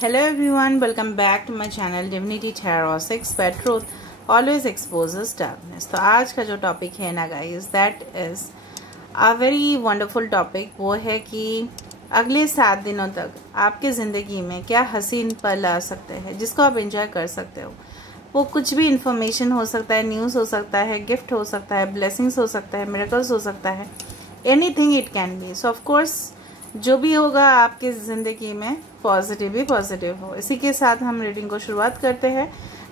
Hello everyone, welcome back to my channel Divinity Tarot 6 where truth always exposes darkness। तो आज का जो topic है ना guys, that is a very wonderful topic. वो है कि अगले 7 दिनों तक आपके ज़िंदगी में क्या हसीन पल आ सकते हैं जिसको आप एंजॉय कर सकते हो। वो कुछ भी इंफॉर्मेशन हो सकता है, न्यूज़ हो सकता है, गिफ्ट हो सकता है, ब्लेसिंग्स हो सकता है, मिरेकल्स हो सकता है, anything it can B. So of course जो भी होगा आपकी ज़िंदगी में पॉजिटिव ही पॉजिटिव हो। इसी के साथ हम रीडिंग को शुरुआत करते हैं।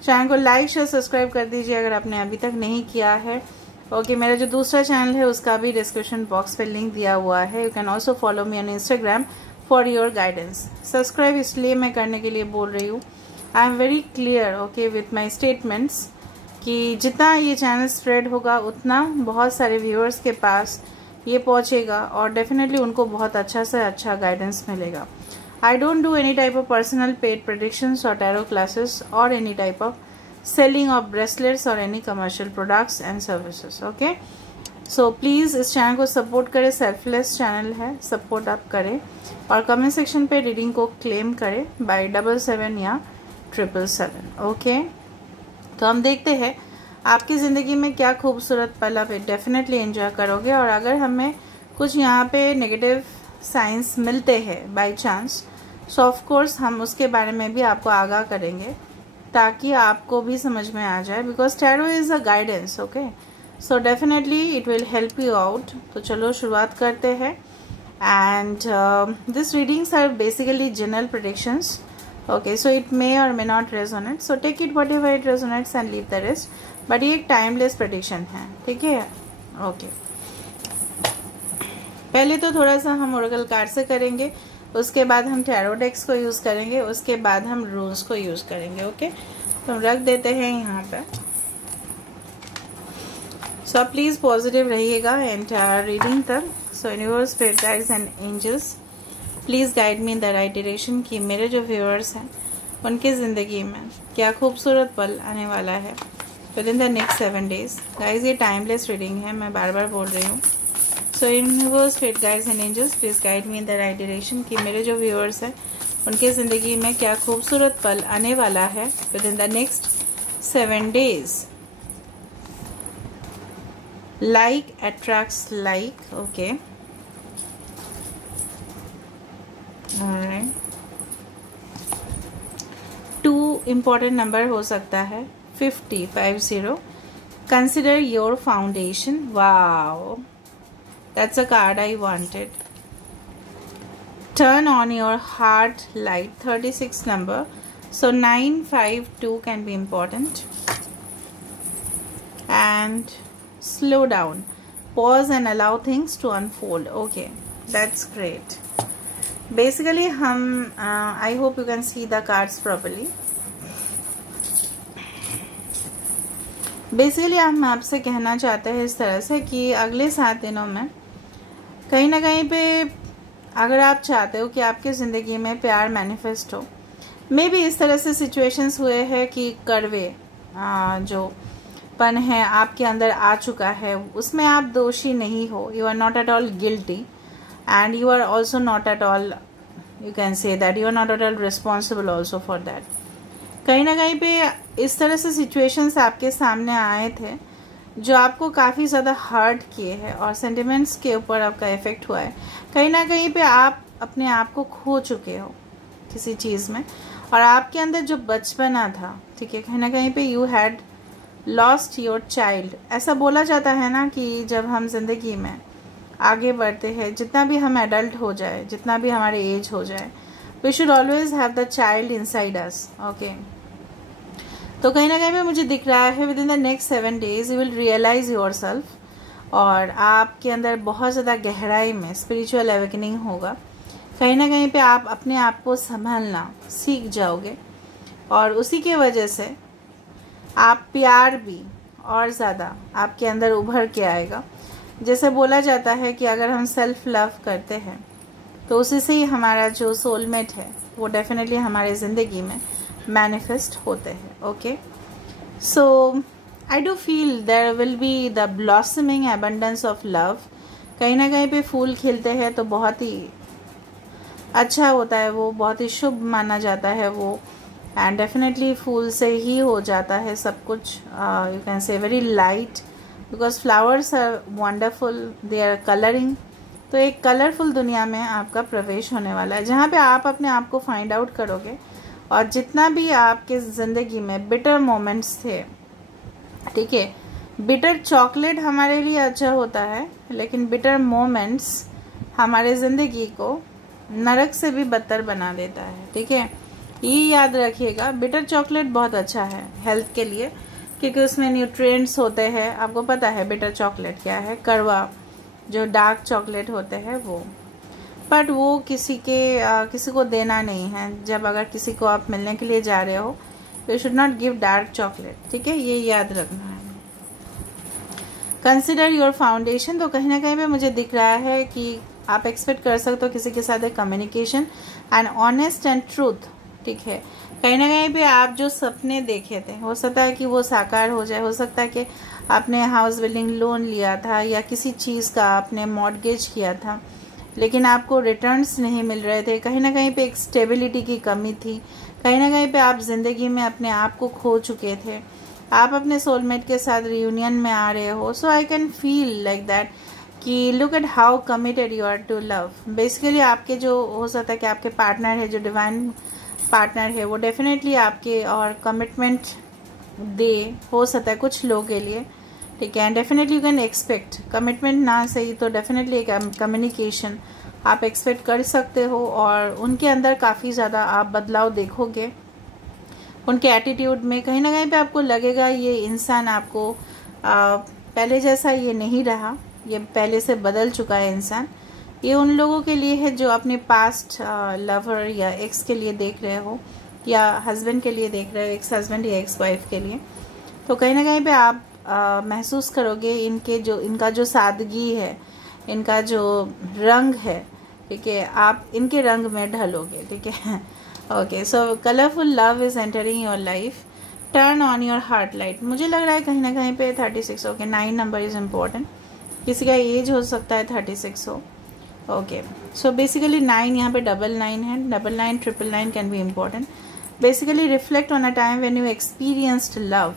चैनल को लाइक शेयर सब्सक्राइब कर दीजिए अगर आपने अभी तक नहीं किया है। ओके, मेरा जो दूसरा चैनल है उसका भी डिस्क्रिप्शन बॉक्स पे लिंक दिया हुआ है। You can also follow me on Instagram for your guidance. Subscribe इसलिए मैं करने के लिए बोल रही हूँ, I am very clear okay with my statements कि जितना ये चैनल स्प्रेड होगा उतना बहुत सारे व्यूअर्स के पास ये पहुंचेगा और डेफिनेटली उनको बहुत अच्छा से अच्छा गाइडेंस मिलेगा। I don't do any type of personal paid predictions और टैरो क्लासेस और any type of selling of bracelets और any commercial products and services. Okay, so please इस चैनल को सपोर्ट करें। सेल्फलेस चैनल है, सपोर्ट आप करें और कमेंट सेक्शन पे रीडिंग को क्लेम करें बाय 77 या 777। ओके, तो हम देखते हैं आपकी ज़िंदगी में क्या खूबसूरत पल आप डेफिनेटली एंजॉय करोगे। और अगर हमें कुछ यहाँ पे नेगेटिव साइंस मिलते हैं by chance, so of course हम उसके बारे में भी आपको आगाह करेंगे ताकि आपको भी समझ में आ जाए, because tarot is a guidance. Okay, so definitely it will help you out. तो चलो शुरुआत करते हैं। And this readings are basically general predictions. Okay, so it may or may not resonate, so take it whatever it resonates and leave the rest. But ये एक timeless prediction है, ठीक है। ओके, पहले तो थोड़ा सा हम ओरेकल कार्ड से करेंगे, उसके बाद हम टैरो डेक्स को यूज़ करेंगे, उसके बाद हम रून्स को यूज़ करेंगे। ओके, तो हम रख देते हैं यहाँ पे। सो प्लीज़ पॉजिटिव रहिएगा एंटायर रीडिंग तक। So universe, spirit guides and angels please guide me in the right direction कि मेरे जो व्यूअर्स हैं उनकी ज़िंदगी में क्या खूबसूरत पल आने वाला है within the next 7 days। Guys ये टाइमलेस रीडिंग है, मैं बार बार बोल रही हूँ। So universe, spirit guides and angels please guide me in the right direction कि मेरे जो व्यूअर्स हैं उनके ज़िंदगी में क्या खूबसूरत पल आने वाला है within the next 7 days। Like attracts like. Okay, alright, 2 important number हो सकता है, 50। Consider your foundation. Wow, that's a card I wanted. Turn on your heart light, 36 number. So 952 can be important. And slow down, pause and allow things to unfold. Okay, that's great. Basically I hope you can see the cards properly. Basically हम आपसे कहना चाहते हैं इस तरह से कि अगले 7 दिनों में कहीं ना कहीं पे अगर आप चाहते हो कि आपकी ज़िंदगी में प्यार मैनिफेस्ट हो, मे भी इस तरह से सिचुएशंस हुए हैं कि कड़वे जो पन है आपके अंदर आ चुका है, उसमें आप दोषी नहीं हो। You are not at all guilty and you are also not at all, you can say that you are not at all responsible also for that. कहीं ना कहीं पे इस तरह से सिचुएशंस आपके सामने आए थे जो आपको काफ़ी ज़्यादा हर्ट किए हैं और सेंटिमेंट्स के ऊपर आपका इफेक्ट हुआ है। कहीं ना कहीं पे आप अपने आप को खो चुके हो किसी चीज़ में और आपके अंदर जो बचपना था, ठीक है, कहीं ना कहीं पे you had lost your child. ऐसा बोला जाता है ना कि जब हम जिंदगी में आगे बढ़ते हैं, जितना भी हम एडल्ट हो जाए, जितना भी हमारे एज हो जाए, we should always have the child inside us. Okay, तो कहीं ना कहीं पे मुझे दिख रहा है within the next 7 days you will realise yourself और आपके अंदर बहुत ज़्यादा गहराई में स्पिरिचुअल अवेकनिंग होगा। कहीं ना कहीं पे आप अपने आप को संभालना सीख जाओगे और उसी के वजह से आप प्यार भी और ज़्यादा आपके अंदर उभर के आएगा। जैसे बोला जाता है कि अगर हम सेल्फ लव करते हैं तो उसी से ही हमारा जो सोलमेट है वो डेफिनेटली हमारे ज़िंदगी में मैनिफेस्ट होते हैं। Okay, so I do feel there will be the blossoming abundance of love. कहीं ना कहीं पे फूल खिलते हैं तो बहुत ही अच्छा होता है, वो बहुत ही शुभ माना जाता है वो। एंड डेफिनेटली फूल से ही हो जाता है सब कुछ। You can say very light because flowers are wonderful, they are colouring. तो एक कलरफुल दुनिया में आपका प्रवेश होने वाला है, जहाँ पे आप अपने आप को फाइंड आउट करोगे। और जितना भी आपके ज़िंदगी में बिटर मोमेंट्स थे, ठीक है, बिटर चॉकलेट हमारे लिए अच्छा होता है, लेकिन बिटर मोमेंट्स हमारे ज़िंदगी को नरक से भी बदतर बना देता है, ठीक है। ये याद रखिएगा, बिटर चॉकलेट बहुत अच्छा है हेल्थ के लिए, क्योंकि उसमें न्यूट्रिएंट्स होते हैं। आपको पता है बिटर चॉकलेट क्या है? कड़वा जो डार्क चॉकलेट होते हैं वो। बट वो किसी को देना नहीं है। जब अगर किसी को आप मिलने के लिए जा रहे हो, you should not give dark chocolate, ठीक है, ये याद रखना है। Consider your foundation. तो कहीं ना कहीं पे मुझे दिख रहा है कि आप एक्सपेक्ट कर सकते हो किसी के साथ एक communication and honest and truth, ठीक है। कहीं ना कहीं पे आप जो सपने देखे थे, हो सकता है कि वो साकार हो जाए। हो सकता है कि आपने हाउस बिल्डिंग लोन लिया था या किसी चीज़ का आपने मॉर्गेज किया था, लेकिन आपको रिटर्न्स नहीं मिल रहे थे। कहीं ना कहीं पे एक स्टेबिलिटी की कमी थी। कहीं ना कहीं पे आप जिंदगी में अपने आप को खो चुके थे। आप अपने सोलमेट के साथ रियूनियन में आ रहे हो। So I can feel like that कि look at how committed you are to love. Basically आपके जो हो सकता है कि आपके पार्टनर है, जो डिवाइन पार्टनर है, वो डेफिनेटली आपके और कमिटमेंट दे, हो सकता है कुछ लोगों के लिए, ठीक है। And definitely you can expect commitment ना सही तो डेफिनेटली कम्युनिकेशन आप एक्सपेक्ट कर सकते हो। और उनके अंदर काफ़ी ज़्यादा आप बदलाव देखोगे उनके एटीट्यूड में। कहीं ना कहीं पे आपको लगेगा ये इंसान आपको पहले जैसा ये नहीं रहा, ये पहले से बदल चुका है इंसान। ये उन लोगों के लिए है जो अपने पास्ट लवर या एक्स के लिए देख रहे हो, या हस्बैंड के लिए देख रहे हो, एक्स हस्बैंड या एक्स वाइफ के लिए। तो कहीं ना कहीं पे आप महसूस करोगे इनका जो सादगी है, इनका जो रंग है, ठीक है, आप इनके रंग में ढलोगे, ठीक है। Okay, so colourful love is entering your life. Turn on your heart light. मुझे लग रहा है कहीं ना कहीं पे 36, ओके, 9 नंबर इज इम्पोर्टेंट। किसी का एज हो सकता है 36 हो, ओके। सो बेसिकली 9 यहाँ पे 99 है। 99, 999 can be important. Basically reflect on a time when you experienced love.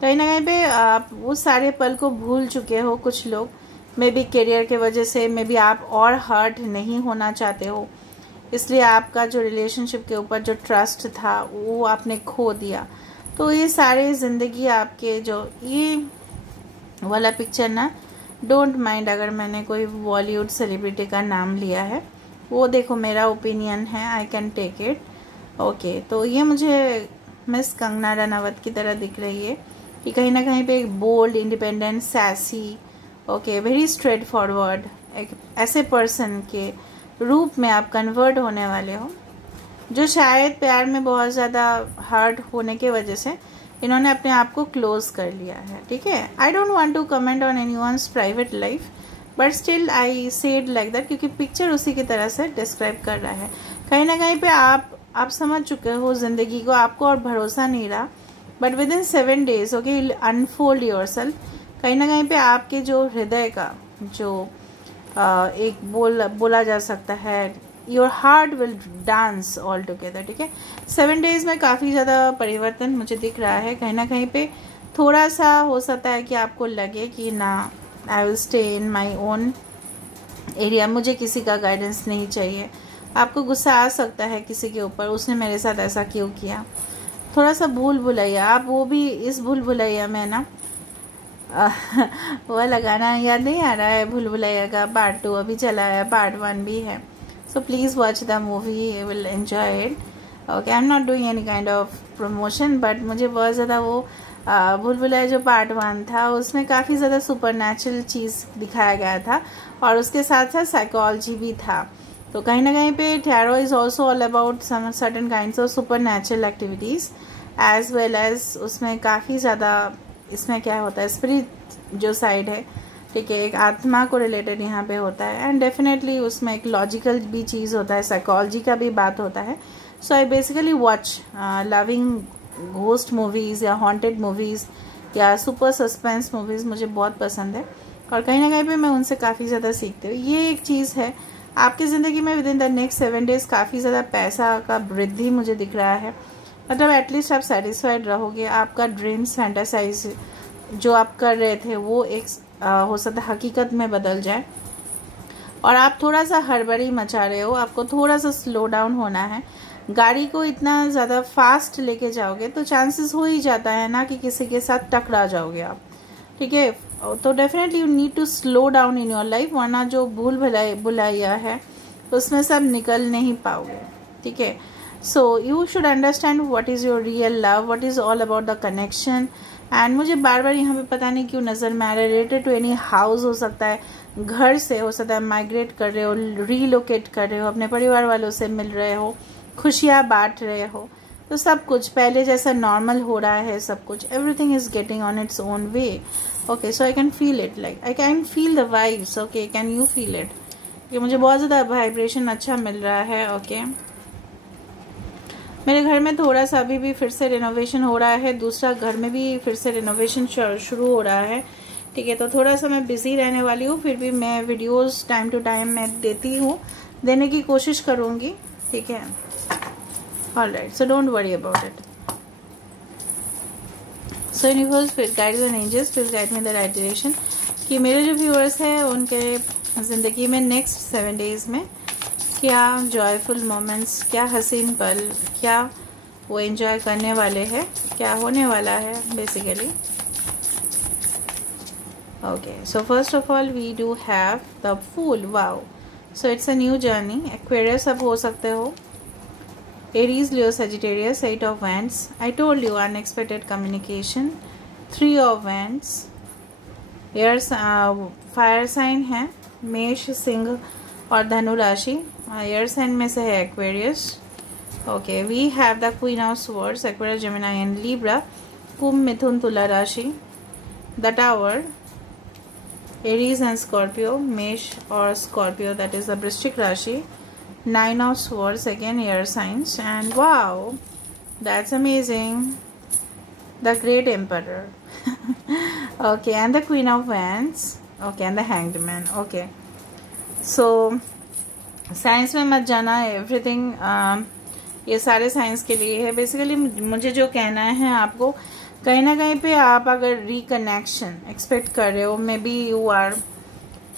कहीं ना कहीं पे आप वो सारे पल को भूल चुके हो। कुछ लोग मे बी करियर के वजह से, मे बी आप और हर्ट नहीं होना चाहते हो, इसलिए आपका जो रिलेशनशिप के ऊपर जो ट्रस्ट था वो आपने खो दिया। तो ये सारे ज़िंदगी आपके जो ये वाला पिक्चर ना, डोंट माइंड अगर मैंने कोई बॉलीवुड सेलिब्रिटी का नाम लिया है, वो देखो मेरा ओपिनियन है, I can take it, okay. तो ये मुझे मिस कंगना रनावत की तरह दिख रही है कि कहीं ना कहीं पे एक bold, independent, sassy, okay, very straightforward एक ऐसे पर्सन के रूप में आप कन्वर्ट होने वाले हो, जो शायद प्यार में बहुत ज़्यादा हर्ट होने की वजह से इन्होंने अपने आप को क्लोज कर लिया है, ठीक है। I don't want to comment on anyone's private life, but still I said like that, क्योंकि पिक्चर उसी की तरह से डिस्क्राइब कर रहा है। कहीं ना कहीं पे आप समझ चुके हो ज़िंदगी को, आपको और भरोसा नहीं रहा, but with in 7 days, okay, unfold your self. कहीं ना कहीं पे आपके जो हृदय का जो एक बोला जा सकता है, your heart will dance all together, ठीक है। 7 days में काफ़ी ज़्यादा परिवर्तन मुझे दिख रहा है। कहीं ना कहीं पे थोड़ा सा हो सकता है कि आपको लगे कि ना, I will stay in my own area, मुझे किसी का गाइडेंस नहीं चाहिए। आपको गुस्सा आ सकता है किसी के ऊपर, उसने मेरे साथ ऐसा क्यों किया। थोड़ा सा भूल भुलैया, आप वो भी इस भूल भुलैया में ना वह लगाना याद नहीं आ रहा है, भूल भुलैया का पार्ट 2 अभी चला है, पार्ट 1 भी है। So please watch the movie, you will enjoy it, okay. I am not doing any kind of promotion, but मुझे बहुत ज़्यादा वो भूल भुलैया जो पार्ट 1 था उसमें काफ़ी ज़्यादा सुपर नेचुरल चीज़ दिखाया गया था, और उसके साथ साथ साइकोलॉजी भी था। तो कहीं ना कहीं पे tarot is also all about some certain kinds of supernatural activities as well as उसमें काफ़ी ज़्यादा, इसमें क्या होता है, स्पिरिट जो साइड है, ठीक है, एक आत्मा को रिलेटेड यहाँ पे होता है। एंड डेफिनेटली उसमें एक लॉजिकल भी चीज़ होता है, साइकोलॉजी का भी बात होता है। So I basically watch loving ghost movies या हॉन्टेड मूवीज़ या सुपर सस्पेंस मूवीज़ मुझे बहुत पसंद है, और कहीं ना कहीं पे मैं उनसे काफ़ी ज़्यादा सीखती हूँ। ये एक चीज़ है आपकी ज़िंदगी में with in the next 7 days काफ़ी ज़्यादा पैसा का वृद्धि मुझे दिख रहा है। मतलब एटलीस्ट आप सेटिस्फाइड रहोगे, आपका ड्रीम्स फैंटासाइज जो आप कर रहे थे वो एक हो सकता है हकीकत में बदल जाए। और आप थोड़ा सा हड़बड़ी मचा रहे हो, आपको थोड़ा सा स्लो डाउन होना है। गाड़ी को इतना ज़्यादा फास्ट लेके जाओगे तो चांसेस हो ही जाता है ना कि किसी के साथ टकरा जाओगे आप, ठीक है। तो definitely you need to slow down in your life, वरना जो भूल भुलाइया है उसमें सब निकल नहीं पाओगे, ठीक है। So you should understand what is your real love, what is all about the connection. And मुझे बार बार यहाँ पे पता नहीं क्यों नज़र में आ रहा है रिलेटेड टू एनी हाउस, हो सकता है घर से, हो सकता है माइग्रेट कर रहे हो, रीलोकेट कर रहे हो, अपने परिवार वालों से मिल रहे हो, खुशियाँ बांट रहे हो, तो सब कुछ पहले जैसा नॉर्मल हो रहा है, सब कुछ everything is getting on its own way. Okay, so I can feel it, like I can feel the vibes. Okay, can you feel it? कि मुझे बहुत ज़्यादा वाइब्रेशन अच्छा मिल रहा है। ओके, मेरे घर में थोड़ा सा अभी भी फिर से रिनोवेशन हो रहा है, दूसरा घर में भी फिर से रिनोवेशन शुरू हो रहा है, ठीक है। तो थोड़ा सा मैं बिजी रहने वाली हूँ, फिर भी मैं वीडियोस टाइम टू टाइम मैं देती हूँ, देने की कोशिश करूँगी, ठीक है। Alright, so don't worry about it. So universe, फिर guides and angels, please guide me the right direction कि मेरे जो व्यूअर्स हैं उनके ज़िंदगी में नेक्स्ट 7 डेज़ में क्या जॉयफुल मोमेंट्स, क्या हसीन पल, क्या वो एंजॉय करने वाले हैं, क्या होने वाला है basically. Okay, so first of all we do have the fool. Wow, so it's a new journey. Aquarius अब हो सकते हो, Aries, Leo, Sagittarius, 8 of wands. I told you unexpected communication, 3 of wands. Air fire sign है मेष, सिंह और धनु राशि। Air sign में से है Aquarius. Okay, we have the queen of swords, Aquarius, Gemini and Libra. कुंभ, मिथुन, तुला राशि। The tower, Aries and Scorpio, मेष और स्कॉर्पियो, दैट इज द वृश्चिक राशि। 9 of swords, again air signs, and wow, that's amazing. The great emperor. Okay, and the queen of wands. Okay, and the hanged man. Okay, so science में मत जाना, everything ये सारे science के लिए है। बेसिकली मुझे जो कहना है आपको, कहीं ना कहीं पे आप अगर रिकनेक्शन एक्सपेक्ट कर रहे हो, maybe you are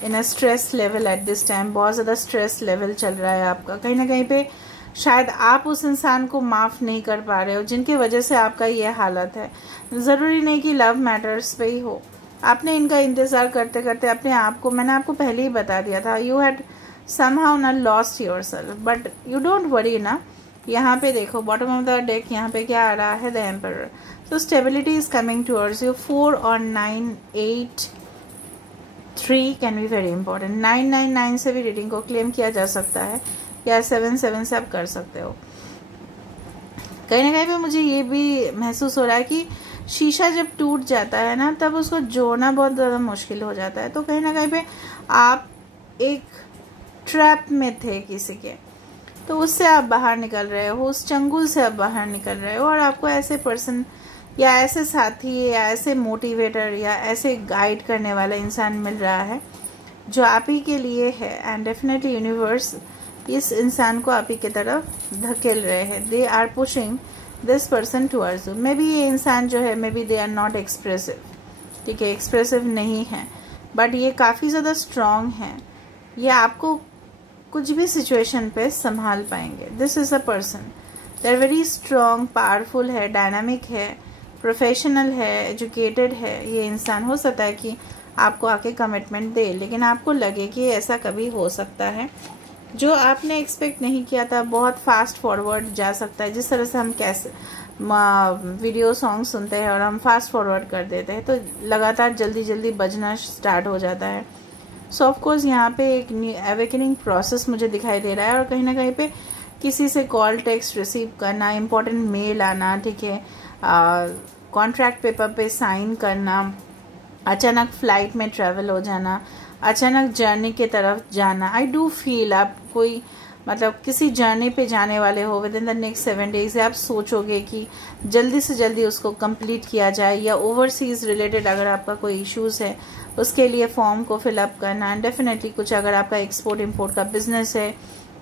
in a stress level at this time, बहुत ज़्यादा स्ट्रेस लेवल चल रहा है आपका, कहीं ना कहीं पे शायद आप उस इंसान को माफ़ नहीं कर पा रहे हो जिनकी वजह से आपका ये हालत है। ज़रूरी नहीं कि लव मैटर्स पे ही हो, आपने इनका इंतज़ार करते करते अपने आप को, मैंने आपको पहले ही बता दिया था, यू हैड समहाउ ना lost yourself, but you don't worry ना। यहाँ पे देखो बॉटम ऑफ द डेक, यहाँ पे क्या आ रहा है, the emperor. So stability is coming towards you. 4 और 9, 8, 3 कैन बी वेरी इंपॉर्टेंट। 999 से भी रीडिंग को क्लेम किया जा सकता है, या 7 से आप कर सकते हो। कहीं ना कहीं पे मुझे ये भी महसूस हो रहा है कि शीशा जब टूट जाता है ना, तब उसको जोड़ना बहुत ज़्यादा मुश्किल हो जाता है। तो कहीं ना कहीं पे आप एक ट्रैप में थे किसी के, तो उससे आप बाहर निकल रहे हो, उस चंगुल से आप बाहर निकल रहे हो, और आपको ऐसे पर्सन या ऐसे साथी या ऐसे मोटिवेटर या ऐसे गाइड करने वाला इंसान मिल रहा है जो आप ही के लिए है। एंड डेफिनेटली यूनिवर्स इस इंसान को आप ही की तरफ धकेल रहे हैं। They are pushing this person towards you. Maybe ये इंसान जो है, maybe they are not expressive, ठीक है, एक्सप्रेसिव नहीं है, बट ये काफ़ी ज़्यादा स्ट्रॉन्ग है। ये आपको कुछ भी सिचुएशन पे संभाल पाएंगे। This is a person, they are very strong, powerful है, डायनामिक है, प्रोफेशनल है, एजुकेटेड है। ये इंसान हो सकता है कि आपको आके कमिटमेंट दे, लेकिन आपको लगे कि ऐसा कभी हो सकता है जो आपने एक्सपेक्ट नहीं किया था, बहुत फास्ट फॉरवर्ड जा सकता है। जिस तरह से हम कैसे वीडियो सॉन्ग सुनते हैं और हम फास्ट फॉरवर्ड कर देते हैं, तो लगातार जल्दी जल्दी बजना स्टार्ट हो जाता है। सो ऑफ कोर्स यहाँ पे एक अवेकनिंग प्रोसेस मुझे दिखाई दे रहा है, और कहीं ना कहीं पे किसी से कॉल टेक्स्ट रिसीव करना, इम्पोर्टेंट मेल आना, ठीक है, कॉन्ट्रैक्ट पेपर पे साइन करना, अचानक फ्लाइट में ट्रैवल हो जाना, अचानक जर्नी की तरफ जाना। आई डू फील आप कोई मतलब किसी जर्नी पे जाने वाले हो with in the next 7 days, आप सोचोगे कि जल्दी से जल्दी उसको कंप्लीट किया जाए, या ओवरसीज़ रिलेटेड अगर आपका कोई इश्यूज़ है उसके लिए फॉर्म को फिलअप करना। एंड डेफिनेटली कुछ अगर आपका एक्सपोर्ट इम्पोर्ट का बिजनेस है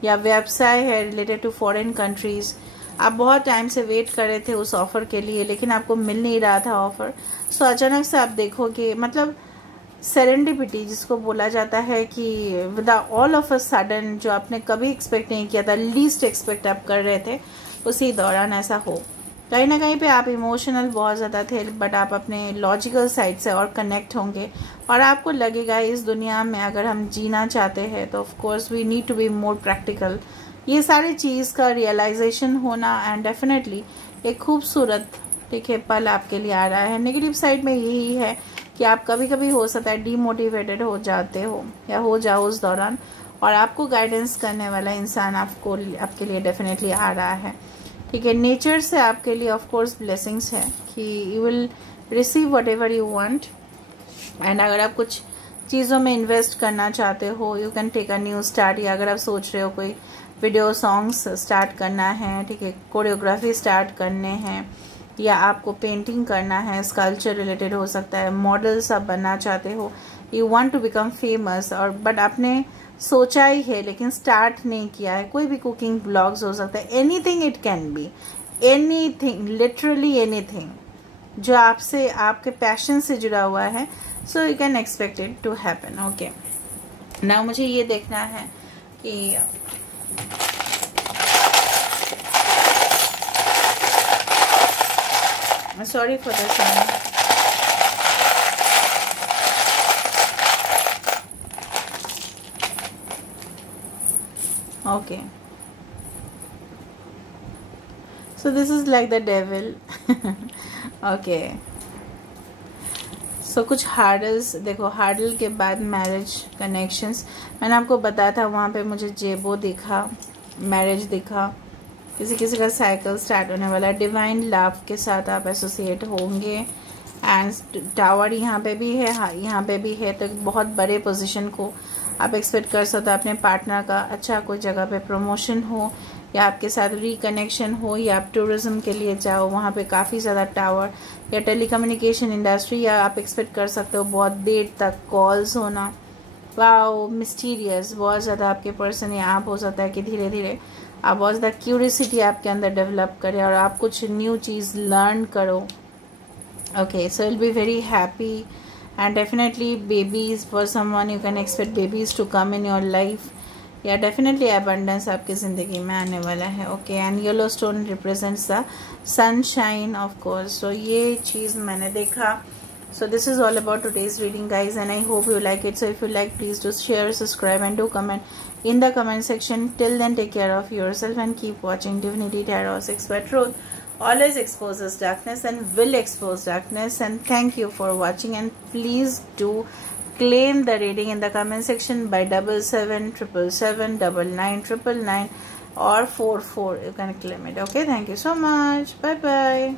या व्यवसाय है रिलेटेड टू फॉरेन कंट्रीज़, आप बहुत टाइम से वेट कर रहे थे उस ऑफ़र के लिए लेकिन आपको मिल नहीं रहा था ऑफ़र, सो अचानक से आप देखोगे, मतलब सेरेंडिपिटी जिसको बोला जाता है कि with all of a sudden, जो आपने कभी एक्सपेक्ट नहीं किया था, लीस्ट एक्सपेक्ट आप कर रहे थे, उसी दौरान ऐसा हो। कहीं ना कहीं पे आप इमोशनल बहुत ज़्यादा थे, बट आप अपने लॉजिकल साइड से और कनेक्ट होंगे और आपको लगेगा इस दुनिया में अगर हम जीना चाहते हैं तो of course we need to be more practical. ये सारी चीज़ का रियलाइजेशन होना एंड डेफिनेटली एक खूबसूरत देखिए पल आपके लिए आ रहा है। नेगेटिव साइड में यही है कि आप कभी कभी हो सकता है डीमोटिवेटेड हो जाते हो या हो जाओ उस दौरान, और आपको गाइडेंस करने वाला इंसान आपके लिए डेफिनेटली आ रहा है। ठीक है, नेचर से आपके लिए ऑफ कोर्स ब्लेसिंग्स है कि you will receive whatever you want. And अगर आप कुछ चीज़ों में इन्वेस्ट करना चाहते हो, you can take a new start. या अगर आप सोच रहे हो कोई वीडियो सॉन्ग्स स्टार्ट करना है, ठीक है, कोरियोग्राफी स्टार्ट करने हैं, या आपको पेंटिंग करना है, स्कल्पचर रिलेटेड हो सकता है, मॉडल्स आप बनना चाहते हो, you want to become famous, और बट आपने सोचा ही है लेकिन स्टार्ट नहीं किया है। कोई भी कुकिंग ब्लॉग्स हो सकता है, anything, it can be anything, literally anything जो आपसे आपके पैशन से जुड़ा हुआ है, so you can expect it to happen. Okay, now मुझे ये देखना है कि sorry for the sound. Okay, so this is like the devil. Okay, so कुछ हार्डल्स देखो, हार्डल के बाद मैरिज कनेक्शंस, मैंने आपको बताया था वहाँ पे मुझे जेबो दिखा, मैरिज दिखा, किसी किसी का साइकिल स्टार्ट होने वाला है, डिवाइन लव के साथ आप एसोसिएट होंगे। एंड टावर यहाँ पे भी है, हाँ यहाँ पे भी है, तो बहुत बड़े पोजीशन को आप एक्सपेक्ट कर सकते हो। अपने पार्टनर का अच्छा कोई जगह पे प्रमोशन हो, या आपके साथ रिकनेक्शन हो, या आप टूरिज्म के लिए जाओ, वहाँ पे काफ़ी ज़्यादा टावर, या टेलीकम्युनिकेशन इंडस्ट्री, या आप एक्सपेक्ट कर सकते हो बहुत देर तक कॉल्स होना। वाओ, मिस्टीरियस, बहुत ज़्यादा आपके पर्सन या आप हो सकता है कि धीरे धीरे आप बहुत ज़्यादा क्यूरियसिटी आपके अंदर डेवलप करें और आप कुछ न्यू चीज़ लर्न करो। Okay, so will be very happy and definitely babies for someone, you can expect babies to come in your life, या डेफिनेटली अबंडेंस आपकी ज़िंदगी में आने वाला है। Okay, and yellow stone represents the sunshine of course. सो ये चीज़ मैंने देखा। So this is all about today's reading, guys, and I hope you like it. So if you like, please do share, subscribe, and do comment in the comment section. Till then, take care of yourself and keep watching Divinity Tarot 6 where truth always exposes darkness and will expose darkness. And thank you for watching, and please do claim the reading in the comment section by 7777779999 or 44. You can claim it. Okay, thank you so much. Bye bye.